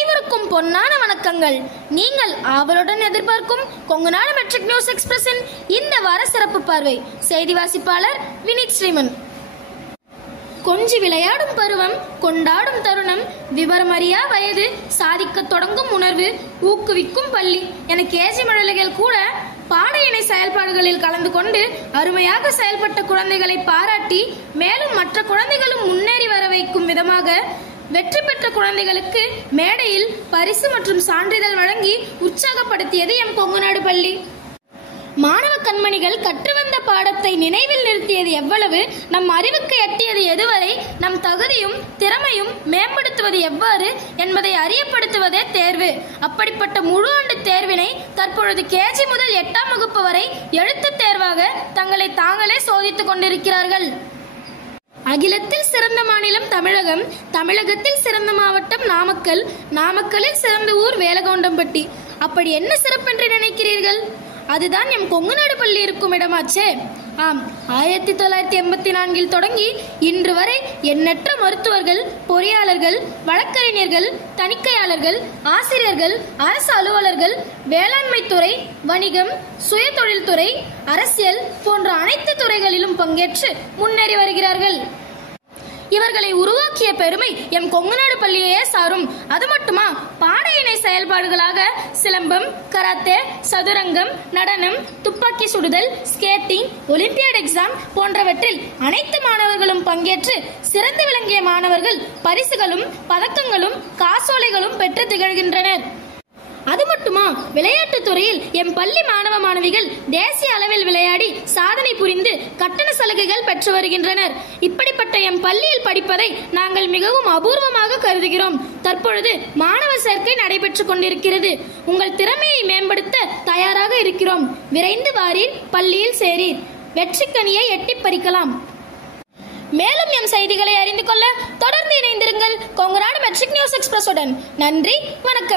அனைவருக்கும் பொன்னான வணக்கங்கள். நீங்கள் ஆவலுடன் எதிர்பார்க்கும் கொங்குநாடு மெட்ரிக் நியூஸ் எக்ஸ்பிரஸின் இந்த வார சிறப்பு பார்வை. செய்தி வாசிப்பாளர் வினித் ஸ்ரீமன். கொஞ்சி விளையாடும் பருவம், கொண்டாடும் தருணம், விவரமறியா வயது, சாதிக்க தொடங்கும் உணர்வு, ஊக்குவிக்கும் பள்ளி என கேஜி மழலைகள் கூட பாட இணை செயல்பாடுகளில் கலந்து கொண்டு அருமையாக செயல்பட்ட குழந்தைகளை பாராட்டி மேலும் மற்ற குழந்தைகளும் முன்னேறி வர வைக்கும் விதமாக வெற்றி பெற்ற குழந்தைகளுக்கு மேடையில் பரிசு மற்றும் சான்றிதழ் வழங்கி உற்சாகப்படுத்தியது எம் கொங்குநாடு பள்ளி. மாணவ கண்மணிகள் கற்று வந்த பாடத்தை நினைவில் நிறுத்தியது எவ்வளவு, நம் அறிவுக்கு எட்டியது எதுவரை, நம் தகுதியும் திறமையும் மேம்படுத்துவது எவ்வாறு என்பதை அறியப்படுத்துவதே தேர்வு. அப்படிப்பட்ட முழு ஆண்டு தேர்வினை தற்பொழுது கேஜி முதல் 8ஆம் வகுப்பு வரை எழுத்து தேர்வாக தங்களை தாங்களே சோதித்துக் கொண்டிருக்கிறார்கள். அகிலத்தில் சிறந்த மாநிலம் தமிழகம், தமிழகத்தில் சிறந்த மாவட்டம் நாமக்கல், நாமக்கலில் சிறந்த ஊர் வேலகவுண்டம்பட்டி. அப்படி என்ன சிறப்பென்று நினைக்கிறீர்கள்? அதுதான் எம் கொங்குநாடு பள்ளி இருக்கும் இடமாச்சே. ஆம், 1984 தொடங்கி இன்று வரை எண்ணற்ற மருத்துவர்கள், பொறியாளர்கள், வழக்கறிஞர்கள், தணிக்கையாளர்கள், ஆசிரியர்கள், அரசு அலுவலர்கள், வேளாண்மை துறை, வணிகம், சுய தொழில்துறை, அரசியல் போன்ற அனைத்து துறைகளிலும் பங்கேற்று முன்னேறி வருகிறார்கள். இவர்களை உருவாக்கிய பெருமை எம் கொங்குநாடு பள்ளியே சாரும். அது மட்டுமா, பாட இணை செயல்பாடுகளாக சிலம்பம், கராத்தே, சதுரங்கம், நடனம், துப்பாக்கி சுடுதல், ஸ்கேட்டிங், ஒலிம்பியாட் எக்ஸாம் போன்றவற்றில் அனைத்து மாணவர்களும் பங்கேற்று சிறந்து விளங்கிய மாணவர்கள் பரிசுகளும் பதக்கங்களும் காசோலைகளும் பெற்று திகழ்கின்றனர். அது மட்டுமா, விளையாட்டுத் துறையில் எம் பள்ளி மாணவ மாணவிகள் தேசிய அளவில் விளையாடி சாதனை புரிந்து கட்டண சலுகைகள் பெற்று வருகின்றனர். இப்படிப்பட்ட எம் பள்ளியில் படிப்பதை நாங்கள் மிகவும் அபூர்வமாக கருதுகிறோம். தற்பொழுது மாணவர் சேர்க்கை நடைபெற்றுக் கொண்டிருக்கிறது. உங்கள் திறமையை மேம்படுத்த தயாராக இருக்கிறோம். விரைந்து வாரீர், பள்ளியில் சேரீர், வெற்றிக்கனியை எட்டி பறிக்கலாம். மேலும் எம் செய்திகளை அறிந்து கொள்ள தொடர்ந்து இணைந்திருங்கள் கொங்குநாடு மெட்ரிக் நியூஸ் எக்ஸ்பிரஸுடன். நன்றி, வணக்கம்.